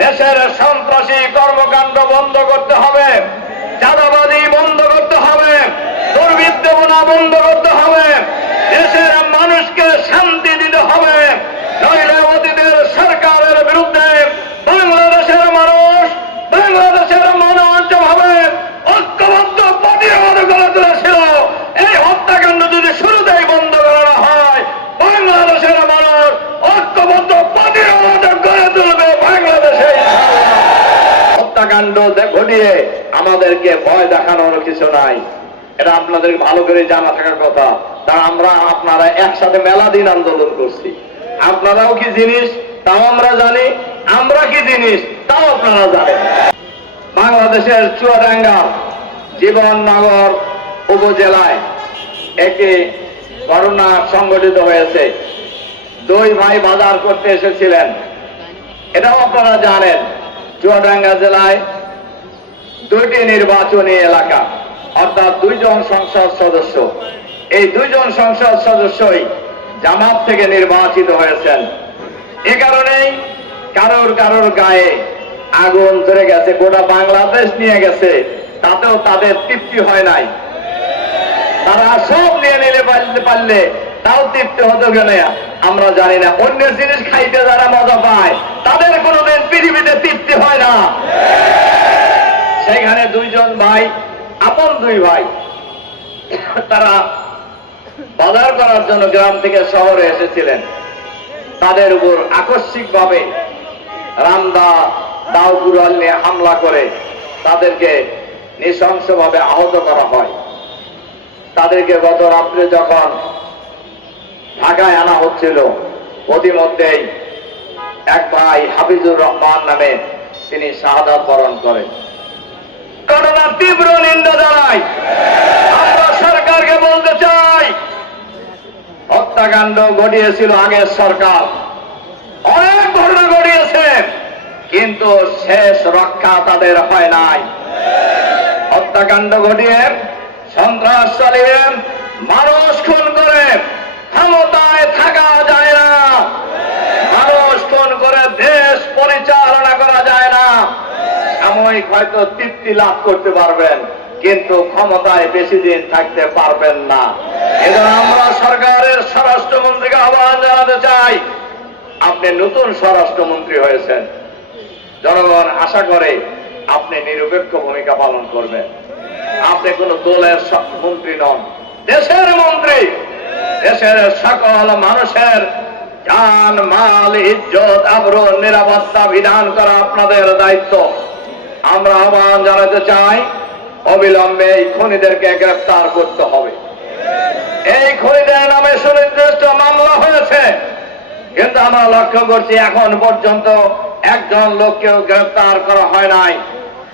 দেশের সন্ত্রাসী কর্মকাণ্ড বন্ধ করতে হবে, চাঁদাবাজি বন্ধ করতে হবে, দুর্বৃত্তনা বন্ধ করতে হবে, দেশের মানুষকে শান্তি দিতে হবে। নইলে অতীতের সরকারের বিরুদ্ধে বাংলাদেশের মানুষ যেভাবে ঐক্যবদ্ধ প্রতিরোধ গড়ে তুলেছিল, এই হত্যাকাণ্ড যদি শুরুতেই বন্ধ করা হয়, বাংলাদেশের মানুষ ঐক্যবদ্ধ প্রতিরোধ গড়ে তুলবে। বাংলাদেশে হত্যাকাণ্ড ঘটিয়ে আমাদেরকে ভয় দেখানোর কিছু নাই, এটা আপনাদের ভালো করে জানা থাকার কথা। তা আপনারা একসাথে মেলা দিন আন্দোলন করছি, আপনারাও কি জিনিস তাও আমরা জানি, আমরা কি জিনিস তাও আপনারা জানেন। বাংলাদেশের চুয়াডাঙ্গা জীবননগর উপজেলায় একটি ঘটনা সংঘটিত হয়েছে। দুই ভাই বাজার করতে এসেছিলেন, এটাও আপনারা জানেন। চুয়াডাঙ্গা জেলায় দুইটি নির্বাচনী এলাকা, অর্থাৎ দুইজন সংসদ সদস্য। এই দুইজন সংসদ সদস্যই জামাত থেকে নির্বাচিত হয়েছেন। এ কারণেই কারোর গায়ে আগুন ধরে গেছে, গোটা বাংলাদেশ নিয়ে গেছে, তাতেও তাদের তৃপ্তি হয় নাই। তারা সব নিয়ে নিলে পারলে তাও তৃপ্তি হতো কেন আমরা জানি না। অন্যের জিনিস খাইতে যারা মজা পায় তাদের কোনোদিন পৃথিবীতে তৃপ্তি হয় না। সেখানে দুইজন ভাই, আপন দুই ভাই, তারা বাজার করার জন্য গ্রাম থেকে শহরে এসেছিলেন। তাদের উপর আকস্মিকভাবে রামদা দাও কুড়াল নিয়ে হামলা করে তাদেরকে নৃশংসভাবে আহত করা হয়। তাদেরকে গত রাত্রে যখন ঢাকায় আনা হচ্ছিল, প্রতিমধ্যেই এক ভাই হাফিজুর রহমান নামে তিনি শাহাদাত বরণ করেন। ঘটনার তীব্র নিন্দা জানাই। আমরা সরকারকে বলতে চাই, হত্যাকাণ্ড ঘটিয়েছিল আগের সরকার, অনেক ঘটনা ঘটিয়েছে, কিন্তু শেষ রক্ষা তাদের হয় নাই। হত্যাকাণ্ড ঘটিয়ে, সন্ত্রাস চালিয়ে, মানুষ খুন করে ক্ষমতায় থাকা যায় না। মানুষ খুন করে দেশ পরিচালনা করা যায় না। সাময়িক হয়তো তৃপ্তি লাভ করতে পারবেন, কিন্তু ক্ষমতায় বেশি দিন থাকতে পারবেন না। এজন্য আমরা সরকারের স্বরাষ্ট্রমন্ত্রীকে আহ্বান জানাতে চাই, আপনি নতুন স্বরাষ্ট্রমন্ত্রী হয়েছেন, জনগণ আশা করে আপনি নিরপেক্ষ ভূমিকা পালন করবেন। আপনি কোন দলের মন্ত্রী নন, দেশের মন্ত্রী। দেশের সকল মানুষের জান মাল ইজ্জত আবরু নিরাপত্তা বিধান করা আপনাদের দায়িত্ব। আমরা আহ্বান জানাতে চাই, অবিলম্বে এই খুনিদেরকে গ্রেফতার করতে হবে। এই খুনিদের নামে সুনির্দিষ্ট মামলা হয়েছে, কিন্তু আমরা লক্ষ্য করছি এখন পর্যন্ত একজন লোককেও গ্রেফতার করা হয় নাই।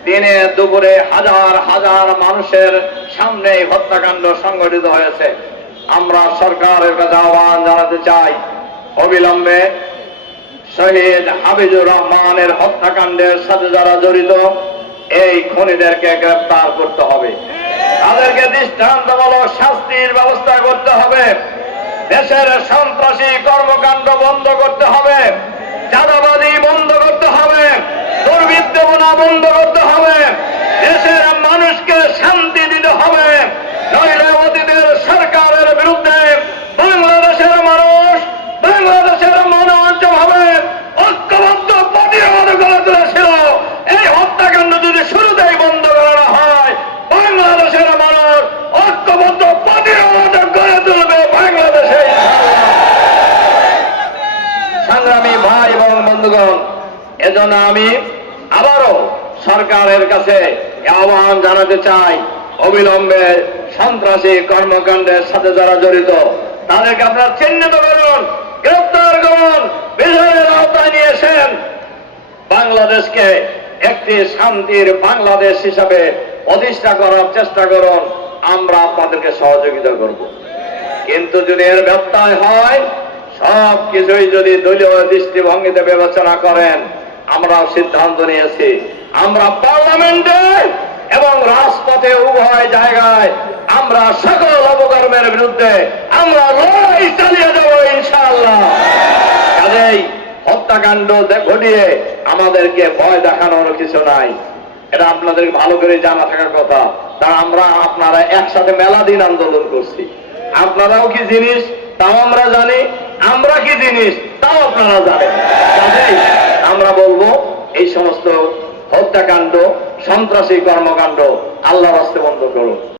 দিনে দুপুরে হাজার হাজার মানুষের সামনে হত্যাকাণ্ড সংঘটিত হয়েছে। আমরা সরকারের কাছে আহ্বান জানাতে চাই, অবিলম্বে শহীদ হাফিজুর রহমানের হত্যাকাণ্ডের সাথে যারা জড়িত এই খুনিদেরকে গ্রেফতার করতে হবে, তাদেরকে দৃষ্টান্তমূলক শাস্তির ব্যবস্থা করতে হবে। দেশের সন্ত্রাসী কর্মকাণ্ড বন্ধ করতে হবে, চাঁদাবাজি বন্ধ করতে হবে, দুর্বৃত্তনা বন্ধ করতে হবে, দেশের মানুষকে শান্তি দিতে হবে। নইলে অতীতের সরকারের বিরুদ্ধে বাংলাদেশের মানুষ যেভাবে ঐক্যবদ্ধ প্রতিরোধ গড়ে তুলেছিল, এই হত্যাকাণ্ড যদি শুরুতেই বন্ধ করা হয়, বাংলাদেশের মানুষ ঐক্যবদ্ধ প্রতিরোধ গড়ে তুলবে। বাংলাদেশে সংগ্রামী ভাই এবং বন্ধুগণ, এজন্য আমি আবারও সরকারের কাছে আহ্বান জানাতে চাই, অবিলম্বে সন্ত্রাসী কর্মকাণ্ডের সাথে যারা জড়িত তাদেরকে আপনারা চিহ্নিত করুন, গ্রেফতার করুন, বিচারের আওতায় নিয়ে এসেন। বাংলাদেশকে একটি শান্তির বাংলাদেশ হিসাবে প্রতিষ্ঠা করার চেষ্টা করুন। আমরা আপনাদেরকে সহযোগিতা করব, কিন্তু যদি এর ব্যত্যয় হয়, সব কিছুই যদি দলীয় দৃষ্টিভঙ্গিতে বিবেচনা করেন, আমরা সিদ্ধান্ত নিয়েছি আমরা পার্লামেন্টে এবং রাজপথে উভয় জায়গায় আমরা সকল অপকর্মের বিরুদ্ধে আমরা লড়াই চালিয়ে যাব ইনশাআল্লাহ। কাজেই হত্যাকাণ্ড ঘটিয়ে আমাদেরকে ভয় দেখানোর কিছু নাই। এটা আপনাদের ভালো করে জানা থাকার কথা। তা আমরা আপনারা একসাথে মেলা দিন আন্দোলন করছি। আপনারাও কি জিনিস তাও আমরা জানি, আমরা কি জিনিস তাও আপনারা জানেন। কাজেই আমরা বলবো এই সমস্ত হত্যাকাণ্ড, সন্ত্রাসী কর্মকাণ্ড আল্লাহর রাস্তে বন্ধ করুন।